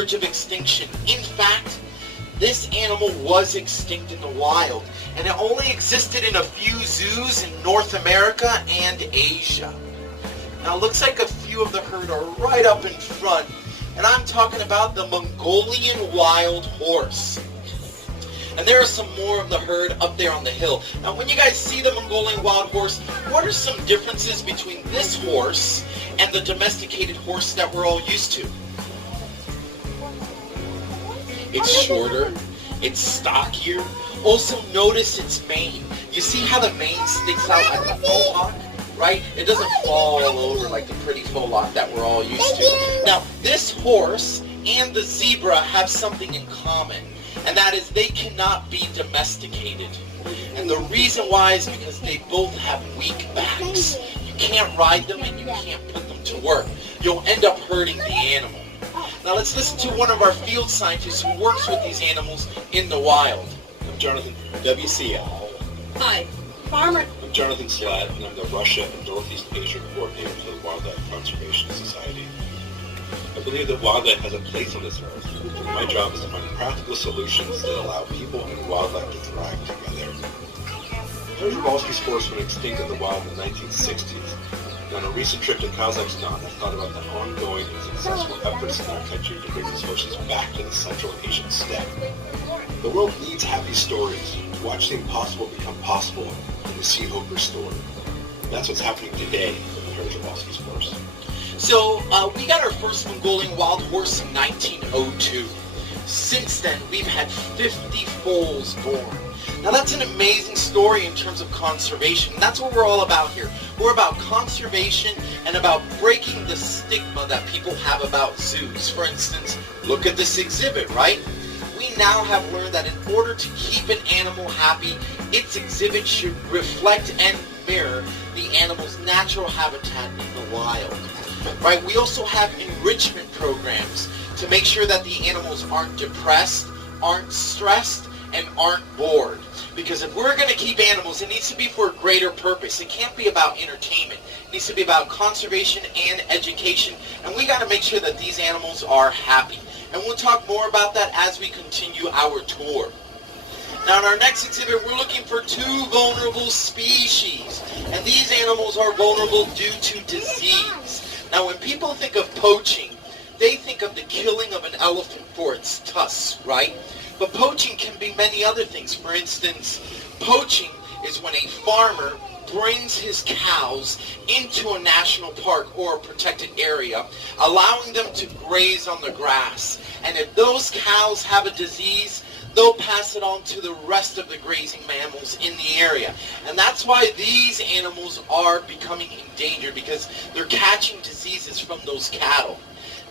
verge of extinction. In fact, this animal was extinct in the wild, and it only existed in a few zoos in North America and Asia. Now, it looks like a few of the herd are right up in front, and I'm talking about the Mongolian wild horse. And there are some more of the herd up there on the hill. Now, when you guys see the Mongolian wild horse, what are some differences between this horse and the domesticated horse that we're all used to? It's shorter, it's stockier. Also notice its mane. You see how the mane sticks out like a faux lock, right? It doesn't fall all over like the pretty faux lock that we're all used to. Now, this horse and the zebra have something in common, and that is they cannot be domesticated. And the reason why is because they both have weak backs. You can't ride them and you can't put them to work. You'll end up hurting the animal. Now let's listen to one of our field scientists who works with these animals in the wild. I'm Jonathan from WCL. Hi, Farmer. I'm Jonathan Slatt, and I'm the Russia and Northeast Asia coordinator for the Wildlife Conservation Society. I believe that wildlife has a place on this earth, and my job is to find practical solutions that allow people and wildlife to thrive together. Przeworski spores went extinct in the wild in the 1960s. On a recent trip to Kazakhstan, I thought about the ongoing and successful efforts in our country to bring these horses back to the Central Asian steppe. The world needs happy stories, to watch the impossible become possible, and to see hope restored. That's what's happening today with the Przeworski spores. So we got our first Mongolian wild horse in 1902. Since then, we've had 50 foals born. Now that's an amazing story in terms of conservation. And that's what we're all about here. We're about conservation and about breaking the stigma that people have about zoos. For instance, look at this exhibit, right? We now have learned that in order to keep an animal happy, its exhibit should reflect and mirror the animal's natural habitat in the wild. Right? We also have enrichment programs to make sure that the animals aren't depressed, aren't stressed, and aren't bored. Because if we're going to keep animals, it needs to be for a greater purpose. It can't be about entertainment. It needs to be about conservation and education. And we got to make sure that these animals are happy. And we'll talk more about that as we continue our tour. Now in our next exhibit, we're looking for two vulnerable species. And these animals are vulnerable due to disease. Now when people think of poaching, they think of the killing of an elephant for its tusks, right? But poaching can be many other things. For instance, poaching is when a farmer brings his cows into a national park or a protected area, allowing them to graze on the grass. And if those cows have a disease, they'll pass it on to the rest of the grazing mammals in the area. And that's why these animals are becoming endangered, because they're catching diseases from those cattle.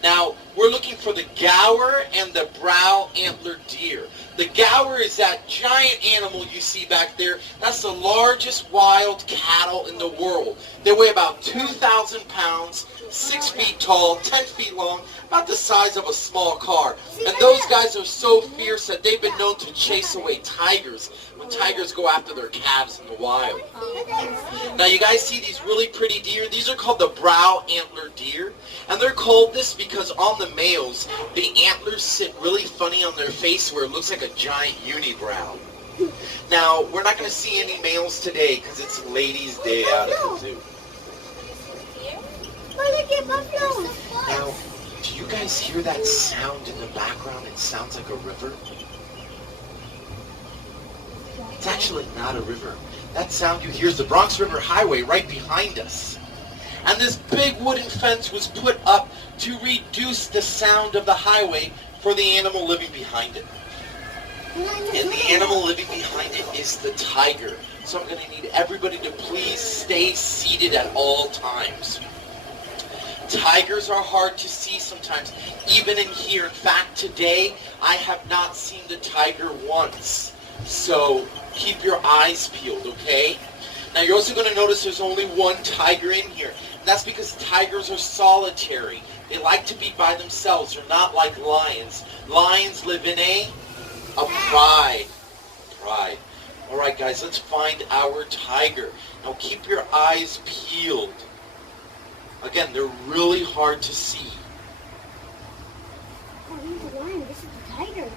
Now, we're looking for the gaur and the brow antler deer. The gaur is that giant animal you see back there. That's the largest wild cattle in the world. They weigh about 2,000 pounds, 6 feet tall, 10 feet long, about the size of a small car. And those guys are so fierce that they've been known to chase away tigers when tigers go after their calves in the wild. Now you guys see these really pretty deer? These are called the brow antler deer. And they're called this because on the males, the antlers sit really funny on their face where it looks like a giant unibrow. Now, we're not going to see any males today because it's ladies' day out at the zoo. Now, do you guys hear that sound in the background? It sounds like a river. It's actually not a river. That sound you hear is the Bronx River Highway right behind us. And this big wooden fence was put up to reduce the sound of the highway for the animal living behind it. And the animal living behind it is the tiger. So I'm going to need everybody to please stay seated at all times. Tigers are hard to see sometimes, even in here. In fact, today I have not seen the tiger once. So keep your eyes peeled, okay? Now you're also going to notice there's only one tiger in here. That's because tigers are solitary. They like to be by themselves. They're not like lions. Lions live in a pride. All right, guys, let's find our tiger. Now keep your eyes peeled. Again, they're really hard to see. this is a tiger.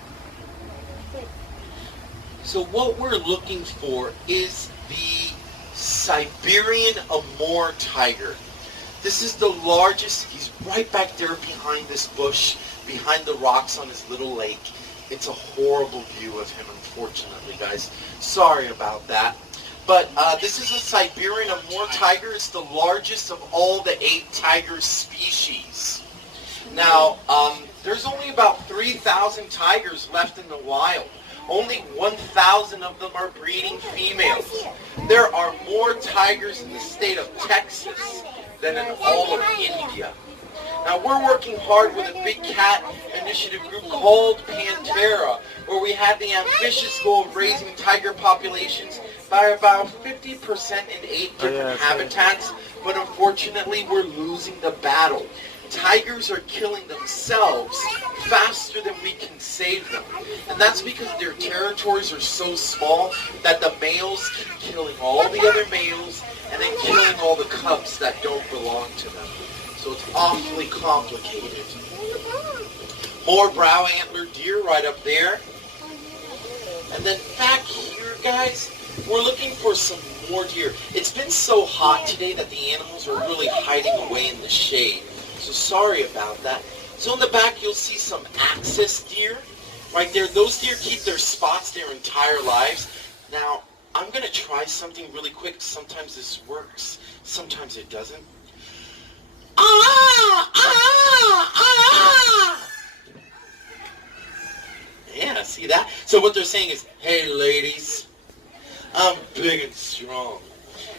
So what we're looking for is the Siberian Amur tiger. This is the largest. He's right back there behind this bush, behind the rocks on his little lake. It's a horrible view of him, unfortunately, guys. Sorry about that. But this is a Siberian Amur tiger. It's the largest of all the 8 tiger species. Now, there's only about 3,000 tigers left in the wild. Only 1,000 of them are breeding females. There are more tigers in the state of Texas than in all of India. Now, we're working hard with a big cat initiative group called Pantera, where we had the ambitious goal of raising tiger populations by about 50% in 8 different habitats, but unfortunately we're losing the battle. Tigers are killing themselves faster than we can save them. And that's because their territories are so small that the males keep killing all the other males and then killing all the cubs that don't belong to them. So it's awfully complicated. More brow antler deer right up there. And then back here, guys, we're looking for some more deer. It's been so hot today that the animals are really hiding away in the shade. So sorry about that. So in the back, you'll see some access deer. Right there, those deer keep their spots their entire lives. Now, I'm going to try something really quick. Sometimes this works. Sometimes it doesn't. Yeah, see that? So what they're saying is, hey ladies, I'm big and strong.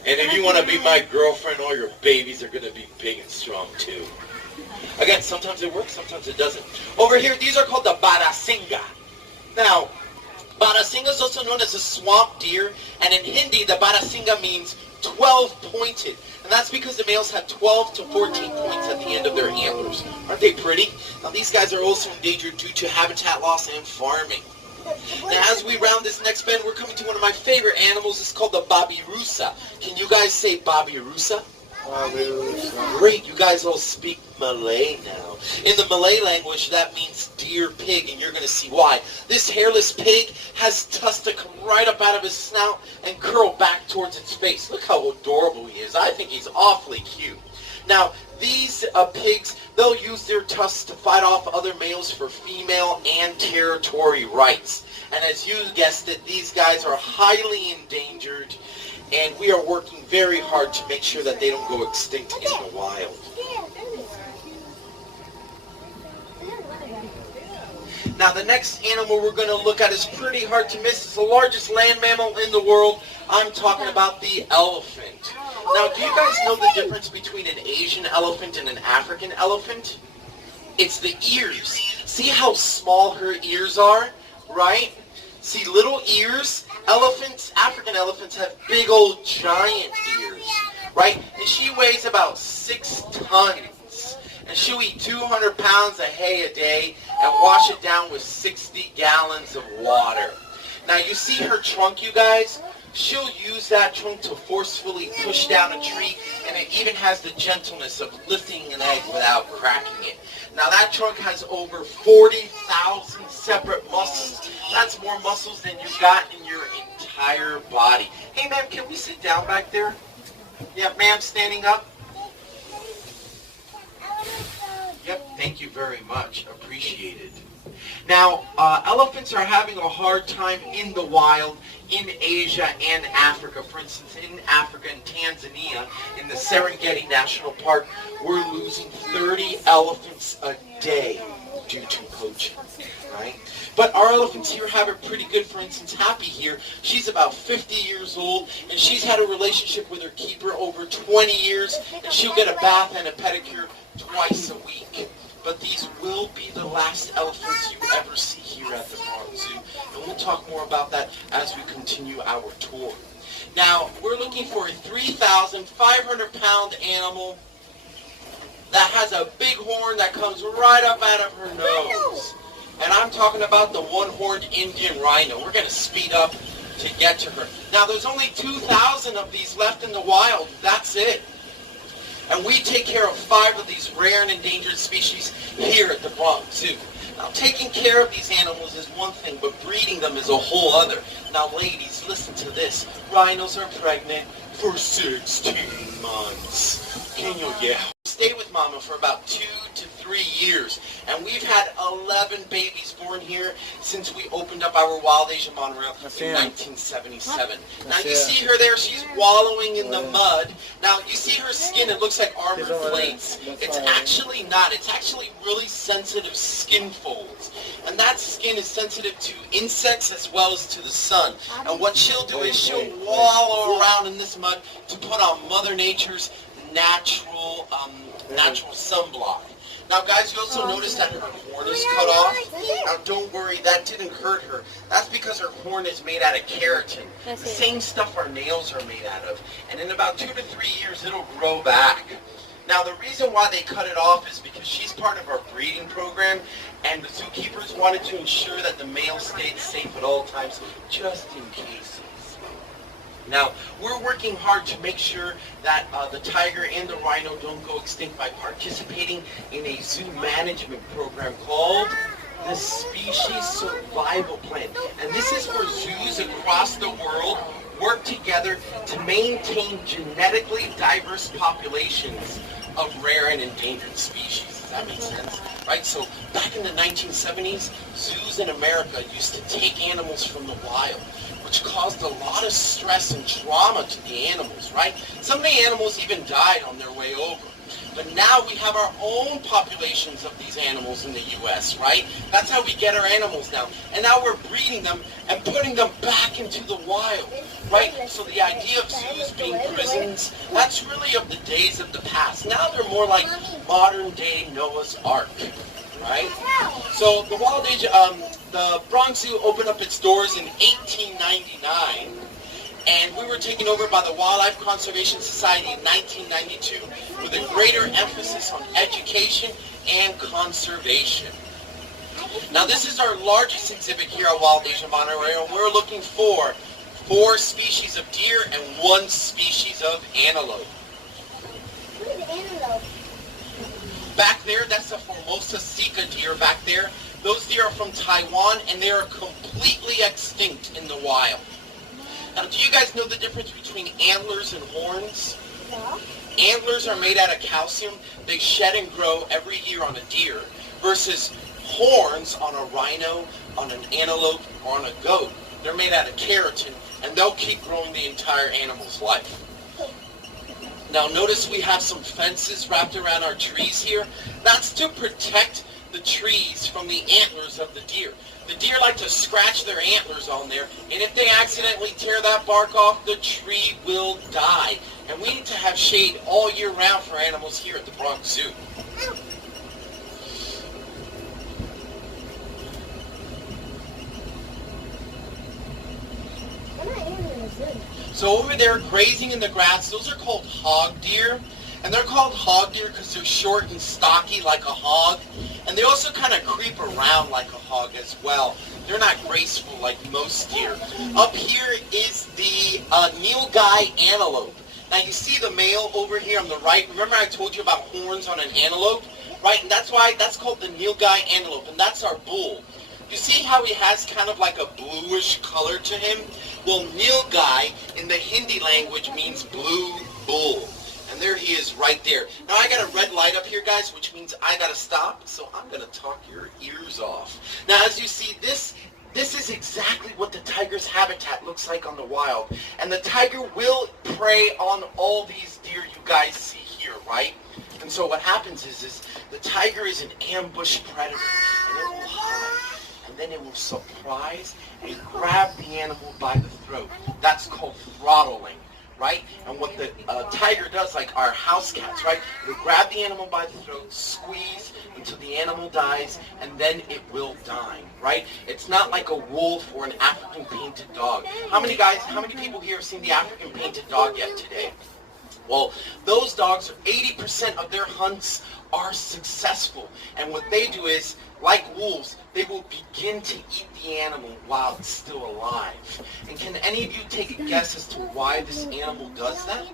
And if you want to be my girlfriend, all your babies are going to be big and strong too. Again, sometimes it works, sometimes it doesn't. Over here, these are called the Barasinga. Now, Barasinga is also known as a swamp deer, and in Hindi, the Barasinga means 12-pointed. And that's because the males have 12 to 14 points at the end of their antlers. Aren't they pretty? Now, these guys are also endangered due to habitat loss and farming. Now, as we round this next bend, we're coming to one of my favorite animals. It's called the babirusa. Can you guys say babirusa? Great, you guys all speak Malay now. In the Malay language, that means deer pig, and you're going to see why. This hairless pig has tusk to come right up out of his snout and curl back towards its face. Look how adorable he is. I think he's awfully cute. Now, these pigs, they'll use their tusks to fight off other males for female and territory rights. And as you guessed it, these guys are highly endangered, and we are working very hard to make sure that they don't go extinct in the wild. Now, the next animal we're going to look at is pretty hard to miss. It's the largest land mammal in the world. I'm talking about the elephant. Now, do you guys know the difference between an Asian elephant and an African elephant? It's the ears. See how small her ears are, right? See, little ears. Elephants, African elephants have big old giant ears, right? And she weighs about 6 tons. And she'll eat 200 pounds of hay a day and wash it down with 60 gallons of water. Now, you see her trunk, you guys? She'll use that trunk to forcefully push down a tree, and it even has the gentleness of lifting an egg without cracking it. Now, that trunk has over 40,000 separate muscles. That's more muscles than you've got in your entire body. Hey, ma'am, can we sit down back there? Yeah, ma'am, standing up. Yep, thank you very much. Appreciated. Now, elephants are having a hard time in the wild in Asia and Africa. For instance, in Africa and Tanzania, in the Serengeti National Park, we're losing 30 elephants a day due to poaching, right? But our elephants here have it pretty good. For instance, Happy here, she's about 50 years old, and she's had a relationship with her keeper over 20 years, and she'll get a bath and a pedicure twice a week. But these will be the last elephants you ever see here at the Bronx Zoo. And we'll talk more about that as we continue our tour. Now, we're looking for a 3,500-pound animal that has a big horn that comes right up out of her nose. And I'm talking about the one-horned Indian rhino. We're going to speed up to get to her. Now, there's only 2,000 of these left in the wild. That's it. And we take care of 5 of these rare and endangered species here at the Bronx Zoo. Now, taking care of these animals is one thing, but breeding them is a whole other. Now, ladies, listen to this. Rhinos are pregnant for 16 months. Can you, yeah. Stay with Mama for about 2 to 3 years, and we've had 11 babies born here since we opened up our wild Asian monorail in 1977. Now you see her there, she's wallowing in the mud. Now you see her skin, it looks like armored plates. It's actually not, it's actually really sensitive skin folds. And that skin is sensitive to insects as well as to the sun. And what she'll do is she'll wallow around in this mud to put on Mother Nature's natural sunblock. Now guys, you also notice that her horn is cut off. Now don't worry, that didn't hurt her. That's because her horn is made out of keratin. The same stuff our nails are made out of. And in about 2 to 3 years, it'll grow back. Now the reason why they cut it off is because she's part of our breeding program, and the zookeepers wanted to ensure that the male stayed safe at all times, just in case. Now, we're working hard to make sure that the tiger and the rhino don't go extinct by participating in a zoo management program called the Species Survival Plan. And this is where zoos across the world work together to maintain genetically diverse populations of rare and endangered species. Does that make sense? Right? So back in the 1970s, zoos in America used to take animals from the wild, which caused a lot of stress and trauma to the animals, right? Some of the animals even died on their way over. But now we have our own populations of these animals in the U.S., right? That's how we get our animals now. And now we're breeding them and putting them back into the wild, right? So the idea of zoos being prisons, that's really of the days of the past. Now they're more like modern-day Noah's Ark, right? So the the Bronx Zoo opened up its doors in 1899, and we were taken over by the Wildlife Conservation Society in 1992 with a greater emphasis on education and conservation. Now this is our largest exhibit here at Wild Asian Monorail, and we're looking for 4 species of deer and 1 species of antelope. What is antelope? Back there, that's the Formosa Sika deer back there. Those deer are from Taiwan, and they are completely extinct in the wild. Now, do you guys know the difference between antlers and horns? No. Antlers are made out of calcium. They shed and grow every year on a deer, versus horns on a rhino, on an antelope, or on a goat. They're made out of keratin, and they'll keep growing the entire animal's life. Now, notice we have some fences wrapped around our trees here. That's to protect the trees from the antlers of the deer. The deer like to scratch their antlers on there, and if they accidentally tear that bark off, the tree will die. And we need to have shade all year round for animals here at the Bronx Zoo. We're not even in the zoo. So over there grazing in the grass, those are called hog deer. And they're called hog deer because they're short and stocky like a hog. And they also kind of creep around like a hog as well. They're not graceful like most deer. Up here is the nilgai antelope. Now you see the male over here on the right. Remember I told you about horns on an antelope? Right? And that's why that's called the nilgai antelope. And that's our bull. You see how he has kind of like a bluish color to him? Well, nilgai in the Hindi language means blue bull. And there he is right there. Now I got a red light up here, guys, which means I got to stop. So I'm going to talk your ears off. Now as you see, this is exactly what the tiger's habitat looks like on the wild. And the tiger will prey on all these deer you guys see here, right? And so what happens is the tiger is an ambush predator. And it will hide. And then it will surprise and grab the animal by the throat. That's called throttling. Right? And what the tiger does, like our house cats, right? It'll grab the animal by the throat, squeeze until the animal dies, and then it will die, right? It's not like a wolf or an African painted dog. How many people here have seen the African painted dog yet today? Well, those dogs, 80% of their hunts are successful. And what they do is, like wolves, they will begin to eat the animal while it's still alive. And can any of you take a guess as to why this animal does that?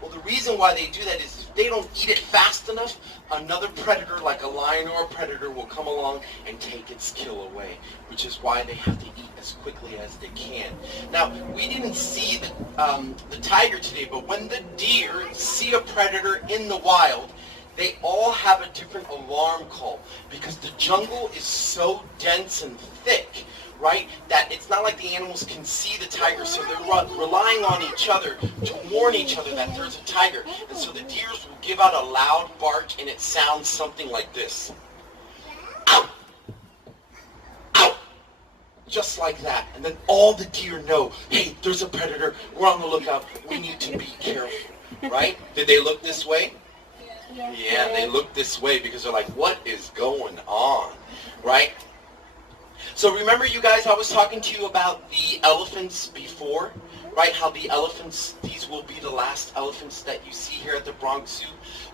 Well, the reason why they do that is if they don't eat it fast enough, another predator like a lion or a predator will come along and take its kill away, which is why they have to eat as quickly as they can. Now, we didn't see the tiger today, but when the deer see a predator in the wild, they all have a different alarm call because the jungle is so dense and thick, right, that it's not like the animals can see the tiger, so they're relying on each other to warn each other that there's a tiger. And so the deers will give out a loud bark, and it sounds something like this. Ow! Ow! Just like that. And then all the deer know, hey, there's a predator, we're on the lookout, we need to be careful, right? Did they look this way? Yeah, they look this way because they're like, what is going on, right? So remember, you guys, I was talking to you about the elephants before, right? How the elephants, these will be the last elephants that you see here at the Bronx Zoo.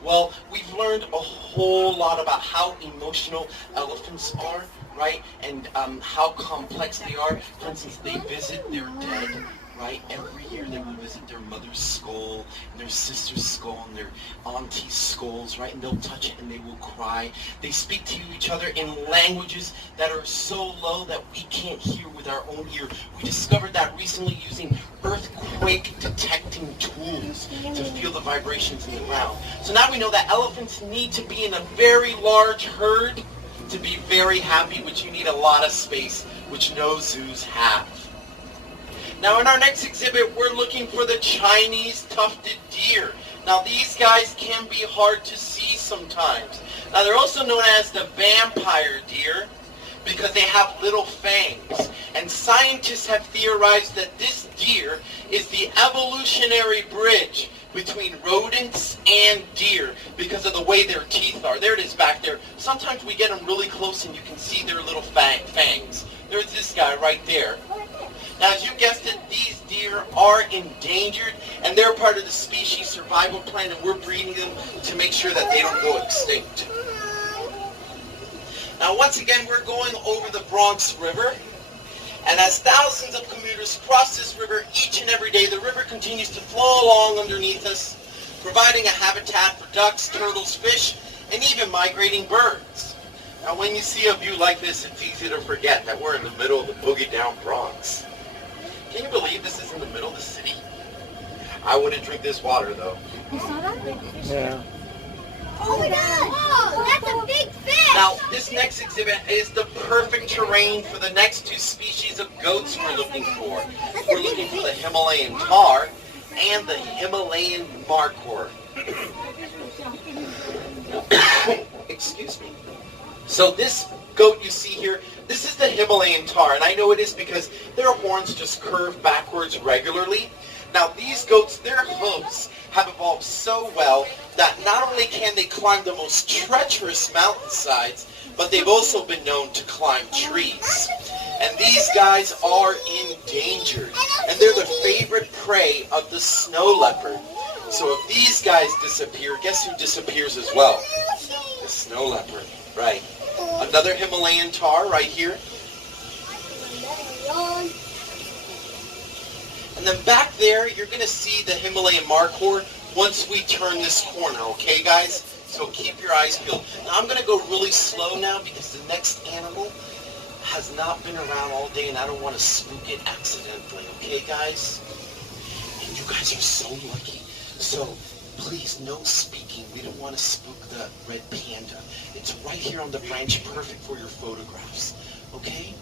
Well, we've learned a whole lot about how emotional elephants are, right? And how complex they are. For instance, they visit their dead, right? Every year they will visit their mother's skull, and their sister's skull, and their auntie's skulls, right? And they'll touch it and they will cry. They speak to each other in languages that are so low that we can't hear with our own ear. We discovered that recently using earthquake detecting tools to feel the vibrations in the ground. So now we know that elephants need to be in a very large herd to be very happy, which you need a lot of space, which no zoos have. Now in our next exhibit, we're looking for the Chinese tufted deer. Now these guys can be hard to see sometimes. Now they're also known as the vampire deer because they have little fangs. And scientists have theorized that this deer is the evolutionary bridge between rodents and deer because of the way their teeth are. There it is back there. Sometimes we get them really close and you can see their little fangs. There's this guy right there. Now, as you guessed it, these deer are endangered, and they're part of the species survival plan, and we're breeding them to make sure that they don't go extinct. Now, once again, we're going over the Bronx River, and as thousands of commuters cross this river each and every day, the river continues to flow along underneath us, providing a habitat for ducks, turtles, fish, and even migrating birds. Now, when you see a view like this, it's easy to forget that we're in the middle of the boogie down Bronx. Can you believe this is in the middle of the city? I wouldn't drink this water, though. You saw that? Yeah. Oh my god! Whoa, that's a big fish! Now, this next exhibit is the perfect terrain for the next two species of goats we're looking for. We're looking for the Himalayan tar and the Himalayan markhor. Excuse me. So this goat you see here, this is the Himalayan tar, and I know it is because their horns just curve backwards regularly. Now these goats, their hooves have evolved so well that not only can they climb the most treacherous mountainsides, but they've also been known to climb trees. And these guys are endangered, and they're the favorite prey of the snow leopard. So if these guys disappear, guess who disappears as well? The snow leopard, right. Another Himalayan tar right here. And then back there, you're going to see the Himalayan markhor once we turn this corner, okay, guys? So keep your eyes peeled. Now, I'm going to go really slow now because the next animal has not been around all day, and I don't want to spook it accidentally, okay, guys? And you guys are so lucky. So please, no speaking. We don't want to spook the red panda. It's right here on the branch, perfect for your photographs, okay?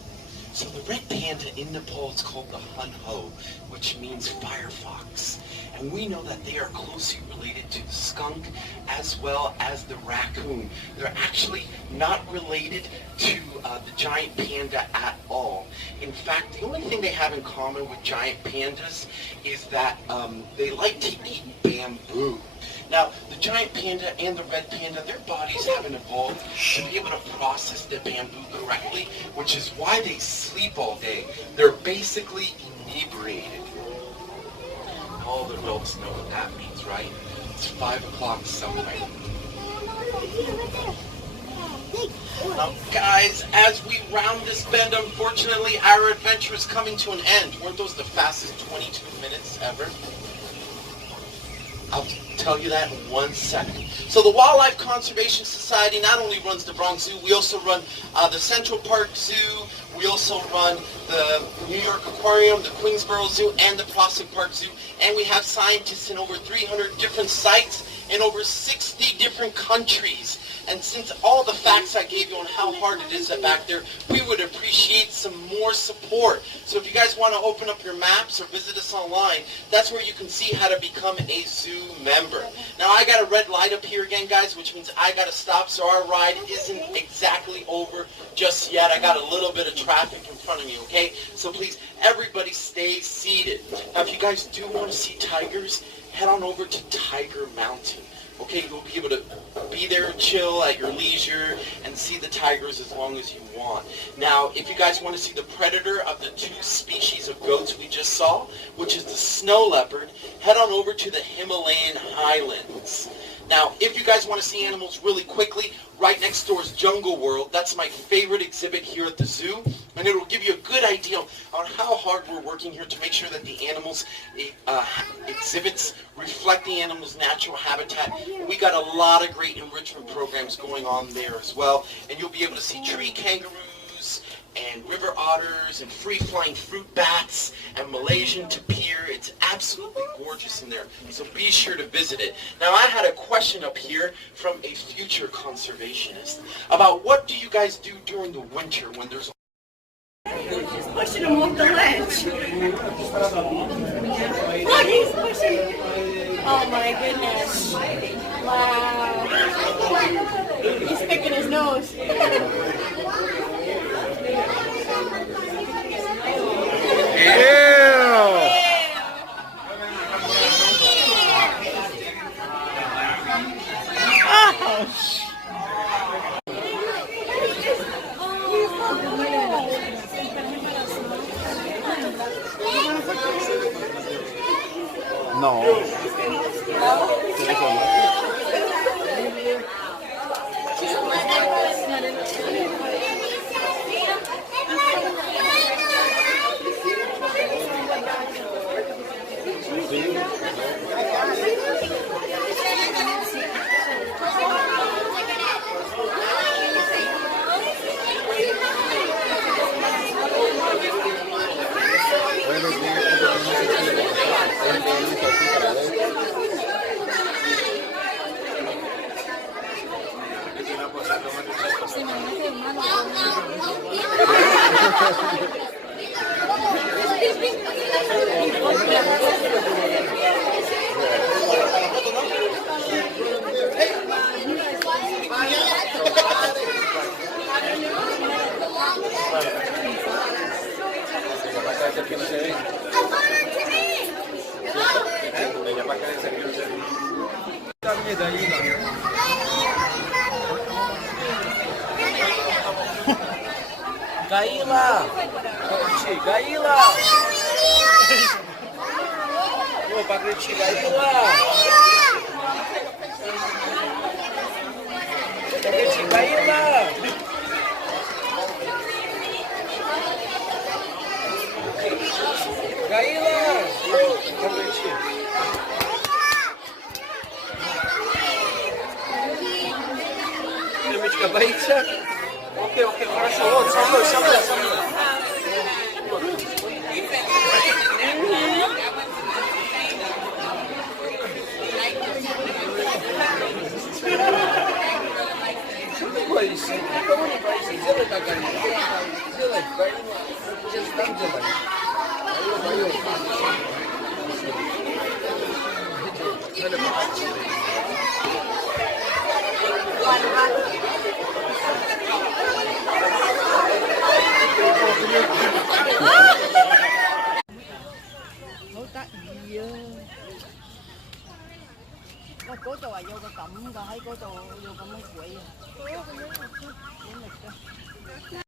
So the red panda in Nepal is called the hun ho, which means firefox. And we know that they are closely related to the skunk as well as the raccoon. They're actually not related to the giant panda at all. In fact, the only thing they have in common with giant pandas is that they like to eat bamboo. Now, the giant panda and the red panda, their bodies haven't evolved to be able to process the bamboo correctly, which is why they sleep all day. They're basically inebriated. All the adults know what that means, right? It's 5 o'clock somewhere. Now, guys, as we round this bend, unfortunately, our adventure is coming to an end. Weren't those the fastest 22 minutes ever? I'll tell you that in 1 second. So the Wildlife Conservation Society not only runs the Bronx Zoo, we also run the Central Park Zoo, we also run the New York Aquarium, the Queensboro Zoo, and the Prospect Park Zoo. And we have scientists in over 300 different sites in over 60 different countries. And since all the facts I gave you on how hard it is back there, we would appreciate some more support. So if you guys want to open up your maps or visit us online, that's where you can see how to become a zoo member. Now I got a red light up here again, guys, which means I got to stop, so our ride isn't exactly over just yet. I got a little bit of traffic in front of me, okay? So please, everybody stay seated. Now if you guys do want to see tigers, head on over to Tiger Mountain. Okay, you'll be able to be there, chill at your leisure, and see the tigers as long as you want. Now, if you guys want to see the predator of the 2 species of goats we just saw, which is the snow leopard, head on over to the Himalayan highlands. Now, if you guys want to see animals really quickly, right next door is Jungle World. That's my favorite exhibit here at the zoo, and it will give you a good idea on how hard we're working here to make sure that the animals exhibits reflect the animal's natural habitat. We got a lot of great enrichment programs going on there as well, and you'll be able to see tree kangaroos and river otters and free-flying fruit bats and Malaysian tapir. It's absolutely gorgeous in there, so be sure to visit it. Now I had a question up here from a future conservationist about what do you guys do during the winter when there's He's pushing him off the ledge. Look, he's pushing. Oh my goodness. Wow. He's sticking his nose. Gaila! Gaila! Oh, pakriči, Gaila! Pakriči, Gaila! Gaila! Pakriči. Немечка боится? Окей, хорошо. Вот, со мной. Что ты боишься? Никого не боишься. Сделай так, Галина. Сделай, Галина. Сейчас там делай. Hổ tát gì á. Cố cho vô cái cổng, coi thấy cố cho vô cái mấy quậy.